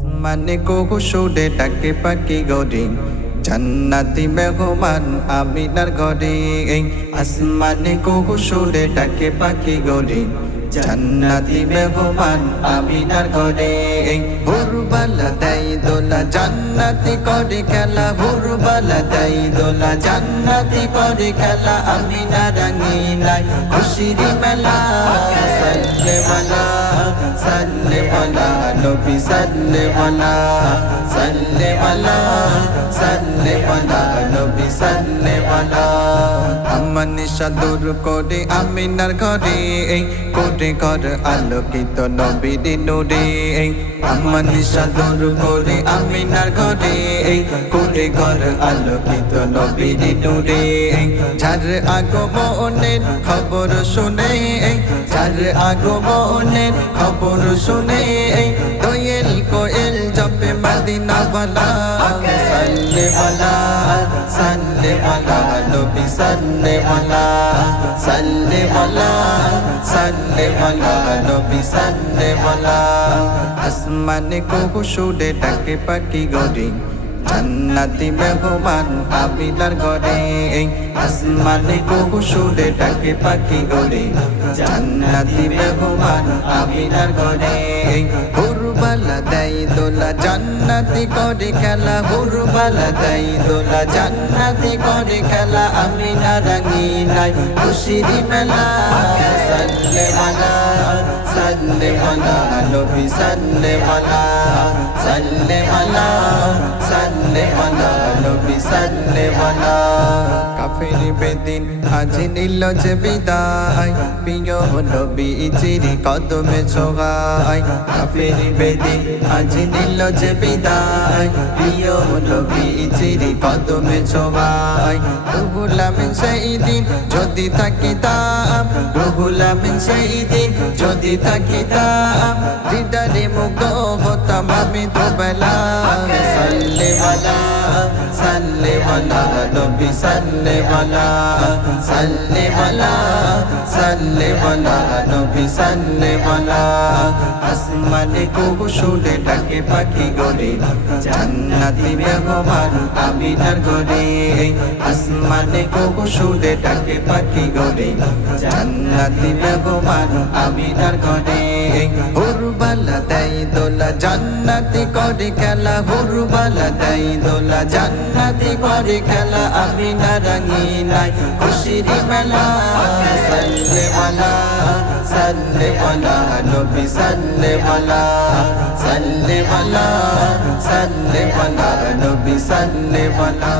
আসমানে কুহুসুরে ডাকে পাখি গড়ে জান্নাতি মেহমান আমিনার ঘরে। আসমানে কুহুসুরে ডাকে পাখি গড়ে জান্নাতি মেহমান আমিনার ঘরে। হুরবালা দেই দোলা জান্নাতি করে খেলা, হুরবালা দেই দোলা জান্নাতি করে খেলা, আমিনা রঙিনায় খুশির মেলা। সাল্লে ওয়ালা সাল্লে ওয়ালা নবী সাল্লে ওয়ালা, সাল্লে ওয়ালা সাল্লে ওয়ালা নবী সাল্লে ওয়ালা। আমার নিশা দূর করে আমিনার ঘরে, কোটে ঘর আলোকিত নবীর নূরে। আমার নিশা দূর করে আমিনার ঘরে, কোটে ঘর আলোকিত নবীর নূরে। যার আগমনের খবর শুনে, যার আগমনের খবর শুনে, দোয়েল কোয়েল জপে মদিনা ওয়ালা। সাল্লে ওয়ালা সাল্লে ওয়ালা নবী সাল্লে ওয়ালা, সাল্লে ওয়ালা সাল্লে ওয়ালা নবী সাল্লে ওয়ালা। আসমানে কুহুসুরে ডাকে পাখি গড়ে জান্নাতি মেহমান আমিনার ঘরে। আসমানে কুহুসুরে ডাকে পাখি গড়ে জান্নাতি মেহমান আমিনার ঘরে। হুরবালা দেই দোলা জান্নাতি করে খেলা, হুরবালা দেই দোলা জান্নাতি করে খেলা, আমিনা রঙিনায় খুশির মেলা। সাল্লে ওয়ালা সাল্লে ওয়ালা নবী সাল্লে ওয়ালা, সাল্লে ওয়ালা সাল্লে ওয়ালা নবী সাল্লে ওয়ালা। কাফের বেদিন আজ নিল যে বিদায়, প্রিয় নবীজির কদমে ছোঁয়ায়। কাফের বেদিন আজ নিল যে বিদায়, প্রিয় নবীজির কদমে ছোঁয়ায়। রুহুল আমিন সেই দিন যদি থাকিতাম, রুহুল আমিন সেই দিন যদি থাকিতাম, দিদারে মুগ্ধ হতাম আমি দুবেলা। সাল্লে ওয়ালা সাল্লে ওয়ালা নবী সাল্লে ওয়ালা, সাল্লে ওয়ালা সাল্লে ওয়ালা নবী সাল্লে ওয়ালা। আসমানে কুহুসুরে ডাকে পাখি গড়ে জান্নাতি মেহমান আমিনার ঘরে। আসমানে কুহুসুরে ডাকে পাখি গড়ে জান্নাতি মেহমান আমিনার ঘরে। হুরবালা দেই দোলা জান্নাতি করে খেলা, হুরবালা দেই দোলা জান্নাতি করে খেলা, আমিনা রঙিনায় খুশির মেলা। সাল্লে ওয়ালা সাল্লে ওয়ালা নবী সাল্লে ওয়ালা, সাল্লে ওয়ালা সাল্লে ওয়ালা নবী সাল্লে ওয়ালা।